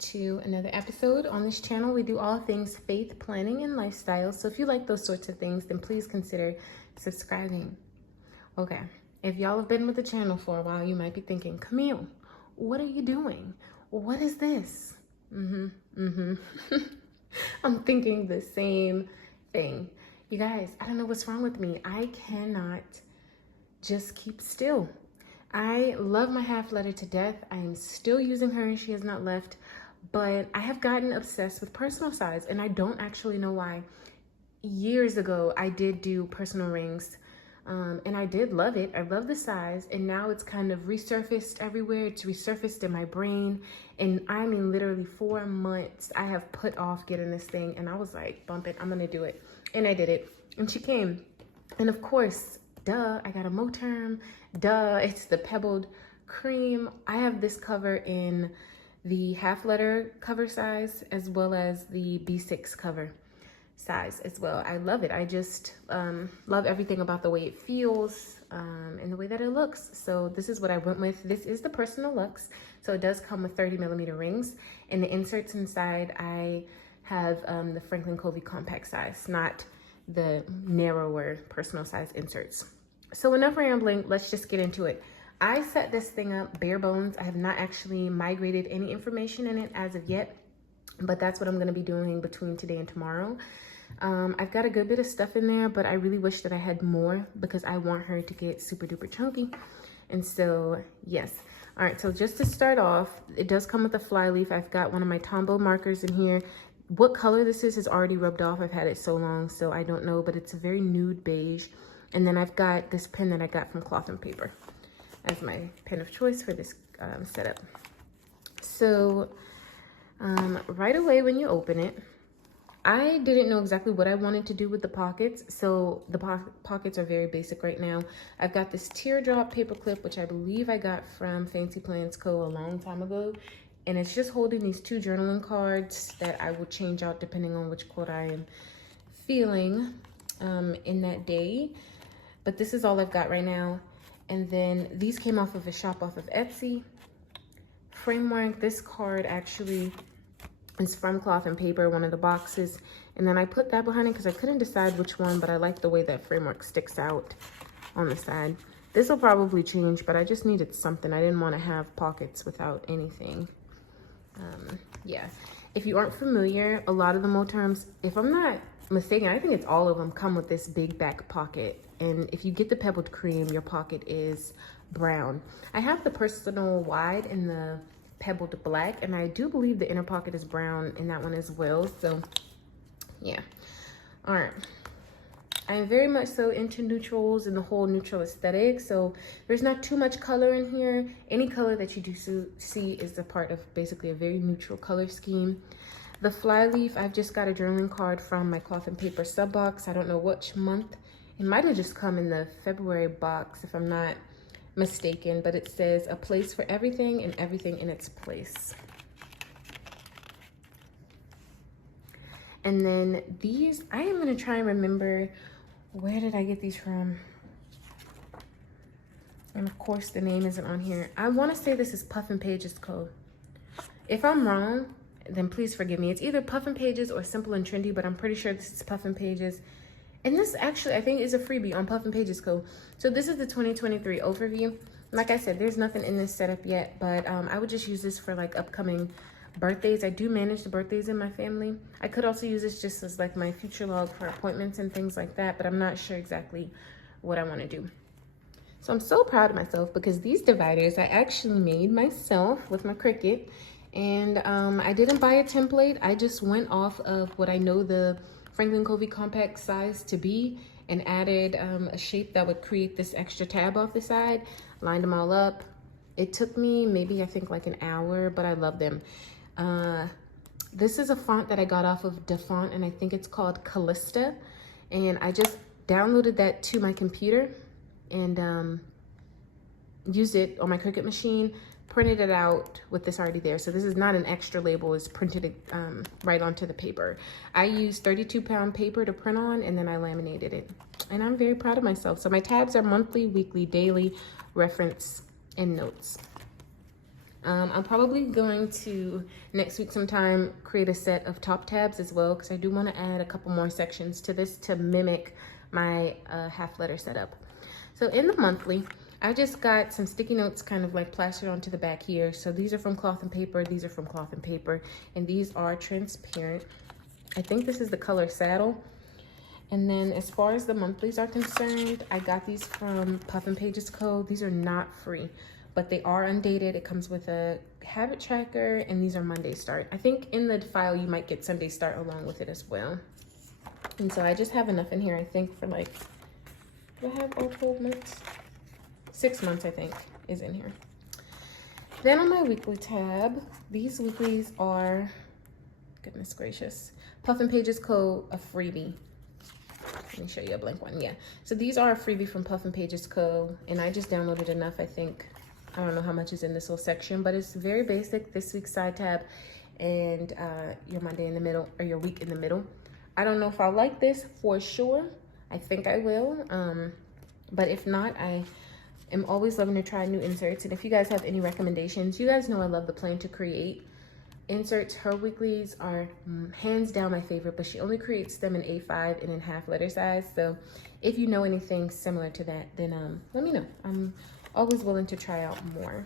to another episode on this channel. We do all things faith, planning, and lifestyle. So if you like those sorts of things, then please consider subscribing. Okay, if y'all have been with the channel for a while, you might be thinking, Camille, what are you doing? What is this? I'm thinking the same thing. You guys, I don't know what's wrong with me. I cannot just keep still. I love my half letter to death. I am still using her and she has not left, but I have gotten obsessed with personal size and I don't actually know why. Years ago, I did do personal rings and I did love it. I love the size, and now it's kind of resurfaced everywhere. It's resurfaced in my brain, and I mean literally 4 months I have put off getting this thing, and I was like, bump it, I'm gonna do it. And I did it, and she came. And of course, duh, I got a Moterm. Duh, it's the pebbled cream. I have this cover in the half letter cover size as well as the B6 cover size as well. I love it. I just love everything about the way it feels and the way that it looks. So this is what I went with. This is the Personal Luxe. So it does come with 30mm rings. And the inserts inside, I have the Franklin Covey compact size, not the narrower personal size inserts. So enough rambling, let's just get into it. I set this thing up bare bones. I have not actually migrated any information in it as of yet, but that's what I'm gonna be doing between today and tomorrow. I've got a good bit of stuff in there, but I really wish that I had more because I want her to get super duper chunky. And so, yes. All right, so just to start off, it does come with a fly leaf. I've got one of my Tombow markers in here. What color this is already rubbed off. I've had it so long, so I don't know, but it's a very nude beige. And then I've got this pen that I got from Cloth and Paper as my pen of choice for this setup. So right away when you open it, I didn't know exactly what I wanted to do with the pockets. So the pockets are very basic right now. I've got this teardrop paper clip, which I believe I got from Puffin Pages Co a long time ago. And it's just holding these 2 journaling cards that I will change out depending on which quote I am feeling in that day. But this is all I've got right now. And then these came off of a shop off of Etsy. Framework, this card actually is from Cloth and Paper, one of the boxes. And then I put that behind it because I couldn't decide which one, but I like the way that framework sticks out on the side. This will probably change, but I just needed something. I didn't want to have pockets without anything. Yeah, if you aren't familiar, a lot of the Moterms, if I'm not mistaken, I think it's all of them, come with this big back pocket. And if you get the pebbled cream, your pocket is brown. I have the Personal Wide in the pebbled black, and I do believe the inner pocket is brown in that one as well. So yeah, all right. I am very much so into neutrals and the whole neutral aesthetic. So there's not too much color in here. Any color that you do see is a part of basically a very neutral color scheme. The fly leaf, I've just got a journaling card from my Cloth and Paper sub box. I don't know which month. It might have just come in the February box if I'm not mistaken, but it says a place for everything and everything in its place. And then these, I am gonna try and remember, where did I get these from? And of course the name isn't on here. I wanna say this is Puffin Pages Co. If I'm wrong, then please forgive me. It's either Puffin Pages or Simple and Trendy, but I'm pretty sure this is Puffin Pages. And this actually, I think, is a freebie on Puffin Pages Co. So this is the 2023 overview. Like I said, there's nothing in this setup yet, but I would just use this for like upcoming birthdays. I do manage the birthdays in my family. I could also use this just as like my future log for appointments and things like that, but I'm not sure exactly what I want to do. So I'm so proud of myself because these dividers I actually made myself with my Cricut. And I didn't buy a template. I just went off of what I know the Franklin Covey compact size to be and added a shape that would create this extra tab off the side, lined them all up. It took me maybe I think like an hour, but I love them. This is a font that I got off of DaFont, and I think it's called Callista. And I just downloaded that to my computer and used it on my Cricut machine, printed it out with this already there. So this is not an extra label, it's printed it right onto the paper. I used 32-pound paper to print on, and then I laminated it. And I'm very proud of myself. So my tabs are monthly, weekly, daily, reference, and notes. I'm probably going to, next week sometime, create a set of top tabs as well, because I do want to add a couple more sections to this to mimic my half letter setup. So in the monthly, I just got some sticky notes kind of like plastered onto the back here. So these are from Cloth and Paper, these are from Cloth and Paper, and these are transparent. I think this is the color Saddle. And then as far as the monthlies are concerned, I got these from Puffin Pages Co. These are not free, but they are undated. It comes with a habit tracker, and these are Monday Start. I think in the file you might get Sunday Start along with it as well. And so I just have enough in here, I think, for like, do I have all 12 months? 6 months, I think, is in here. Then on my weekly tab, these weeklies are, goodness gracious, Puffin Pages Co. a freebie. Let me show you a blank one. Yeah, so these are a freebie from Puffin Pages Co. And I just downloaded enough, I think. I don't know how much is in this little section, but it's very basic. This week's side tab and your Monday in the middle, or your week in the middle. I don't know if I'll like this for sure. I think I will. But if not, I am always loving to try new inserts. And if you guys have any recommendations, you guys know I love the Plan to Create inserts. Her weeklies are hands down my favorite, but she only creates them in A5 and in half letter size. So if you know anything similar to that, then let me know. I'm always willing to try out more.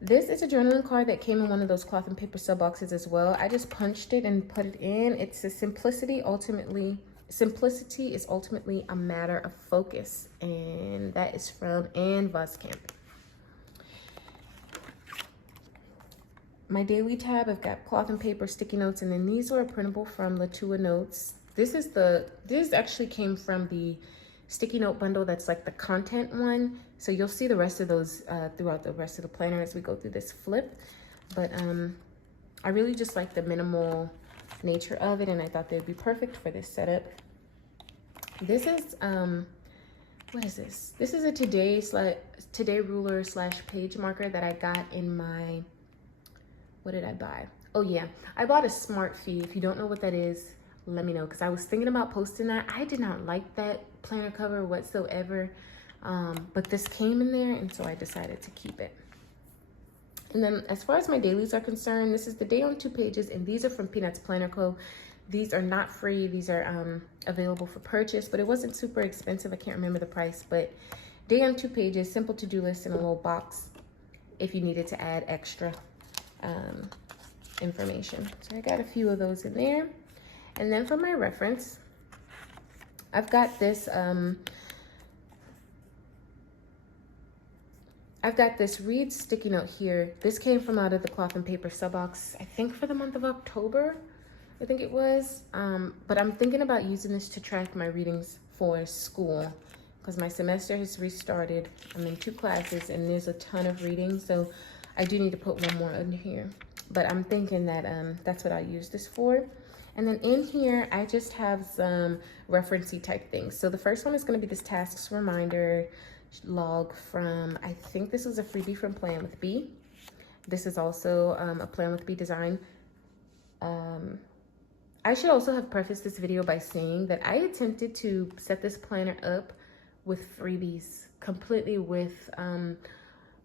This is a journaling card that came in one of those Cloth and Paper sub boxes as well. I just punched it and put it in. It's a simplicity is ultimately a matter of focus, and that is from Anne Voskamp. My daily tab, I've got Cloth and Paper sticky notes, and then these are printable from Latua Notes. This actually came from the sticky note bundle that's like the content one. So you'll see the rest of those throughout the rest of the planner as we go through this flip. But I really just like the minimal nature of it, and I thought they would be perfect for this setup. This is, what is this? This is a today ruler / page marker that I got in my, what did I buy? Oh yeah, I bought a Smart Fee. If you don't know what that is, let me know, because I was thinking about posting that. I did not like that planner cover whatsoever, but this came in there, and so I decided to keep it. And then as far as my dailies are concerned, this is the Day on 2 Pages, and these are from Peanuts Planner Co. These are not free. These are available for purchase, but it wasn't super expensive. I can't remember the price, but Day on 2 Pages, simple to-do list in a little box if you needed to add extra information. So I got a few of those in there. And then for my reference, I've got this Read sticky note here. This came from out of the Cloth and Paper sub box, I think for the month of October, I think it was. But I'm thinking about using this to track my readings for school, because my semester has restarted. I'm in 2 classes and there's a ton of reading, so I do need to put one more in here. But I'm thinking that that's what I use this for. And then in here, I just have some reference-y type things. So the first one is going to be this tasks reminder log from, I think this was a freebie from Plan with B. This is also a Plan with B design. I should also have prefaced this video by saying that I attempted to set this planner up with freebies, completely with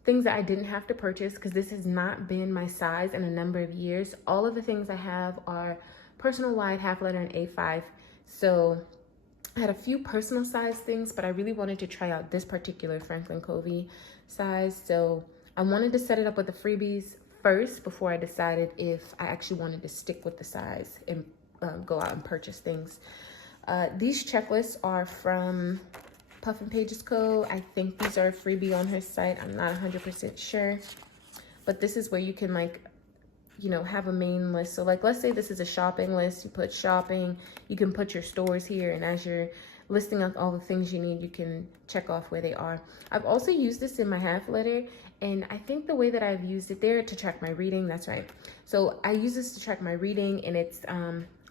things that I didn't have to purchase, because this has not been my size in a number of years. All of the things I have are personal wide, half letter, and A5. So I had a few personal size things, but I really wanted to try out this particular Franklin Covey size. So I wanted to set it up with the freebies first before I decided if I actually wanted to stick with the size and go out and purchase things. These checklists are from Puffin Pages Co. I think these are a freebie on her site. I'm not 100% sure, but this is where you can, like, you know, have a main list. So like, let's say this is a shopping list. You put shopping, you can put your stores here, and as you're listing out all the things you need, you can check off where they are. I've also used this in my half letter, and I think the way that I've used it there to track my reading, that's right. So I use this to track my reading, and it's,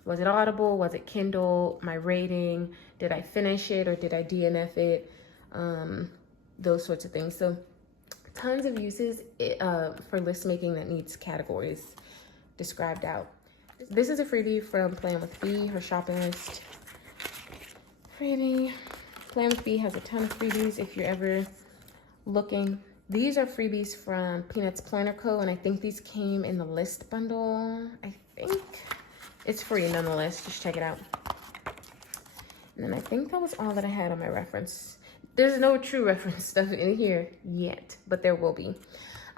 was it Audible? Was it Kindle? My rating? Did I finish it or did I DNF it? Those sorts of things. So tons of uses for list making that needs categories described out. This is a freebie from Plan with B, her shopping list. Freebie. Plan with B has a ton of freebies if you're ever looking These are freebies from Peanuts Planner Co. And I think these came in the list bundle. I think it's free nonetheless. Just check it out. And then I think that was all that I had on my reference. There's no true reference stuff in here yet, but there will be.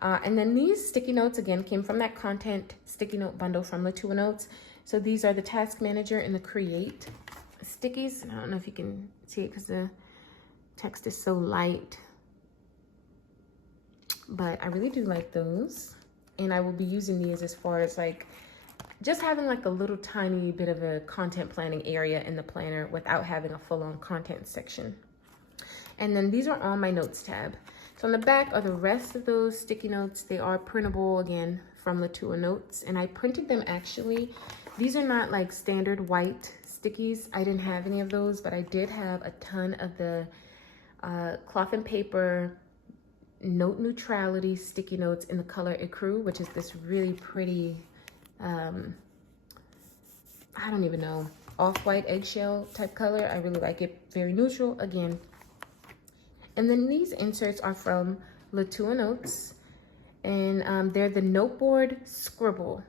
And then these sticky notes, again, came from that content sticky note bundle from Latua Notes. So these are the Task Manager and the Create stickies. I don't know if you can see it because the text is so light. But I really do like those. And I will be using these as far as like just having like a little tiny bit of a content planning area in the planner without having a full-on content section. And then these are on my notes tab. So on the back are the rest of those sticky notes. They are printable, again, from Latua Notes. And I printed them actually. These are not like standard white stickies. I didn't have any of those, but I did have a ton of the cloth and paper note neutrality sticky notes in the color Ecru, which is this really pretty, I don't even know, off-white eggshell type color. I really like it. Very neutral, again. And then these inserts are from Latua Notes, and they're the Noteboard Scribble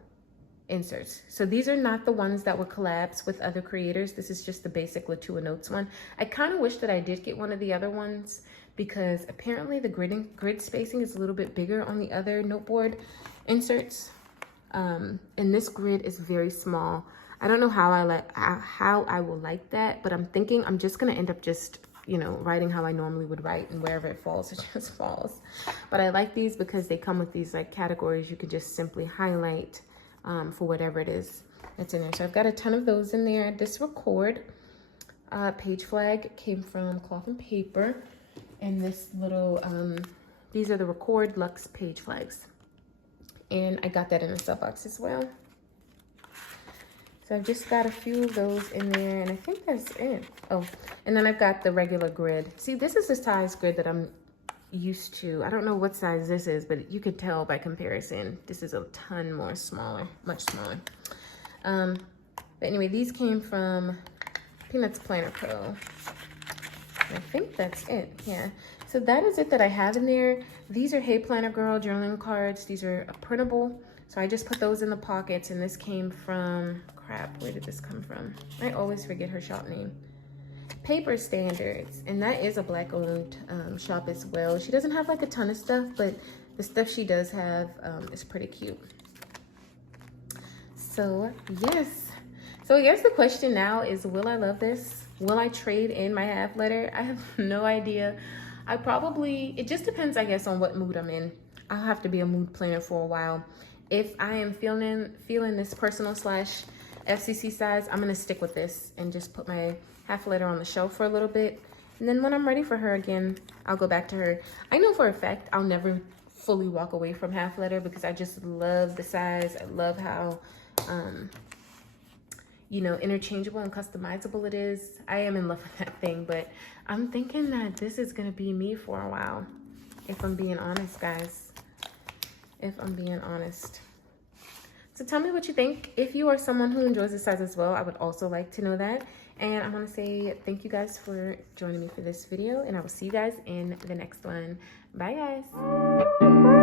inserts. So these are not the ones that were collabs with other creators. This is just the basic Latua Notes one. I kind of wish that I did get one of the other ones because apparently the grid spacing is a little bit bigger on the other noteboard inserts. And this grid is very small. I don't know how I will like that, but I'm thinking I'm just gonna end up just, you know, writing how I normally would write, and wherever it falls, it just falls. But I like these because they come with these like categories you can just simply highlight for whatever it is that's in there. So I've got a ton of those in there. This record page flag came from Cloth and Paper, and this little, these are the Record Luxe page flags. And I got that in a sub box as well. So I've just got a few of those in there, and I think that's it. Oh, and then I've got the regular grid. See, this is the size grid that I'm used to. I don't know what size this is, but you could tell by comparison. This is a ton more smaller, much smaller. But anyway, these came from Peanuts Planner Co. I think that's it, yeah. So that is it that I have in there. These are Hey Planner Girl journaling cards. These are printable. So I just put those in the pockets, and this came from, crap, where did this come from? I always forget her shop name. Paper Standards, and that is a Black owned shop as well. She doesn't have like a ton of stuff, but the stuff she does have is pretty cute. So yes, so I guess the question now is, will I love this? Will I trade in my half letter? I have no idea. I probably, it just depends, I guess, on what mood I'm in. I'll have to be a mood planner for a while. If I am feeling this personal / FCC size, I'm gonna stick with this and just put my half letter on the shelf for a little bit. And then when I'm ready for her again, I'll go back to her. I know for a fact I'll never fully walk away from half letter because I just love the size. I love how, you know, interchangeable and customizable it is. I am in love with that thing, but I'm thinking that this is gonna be me for a while, if I'm being honest, guys. If I'm being honest. So tell me what you think. If you are someone who enjoys this size as well, I would also like to know that. And I want to say thank you guys for joining me for this video, and I will see you guys in the next one. Bye, guys.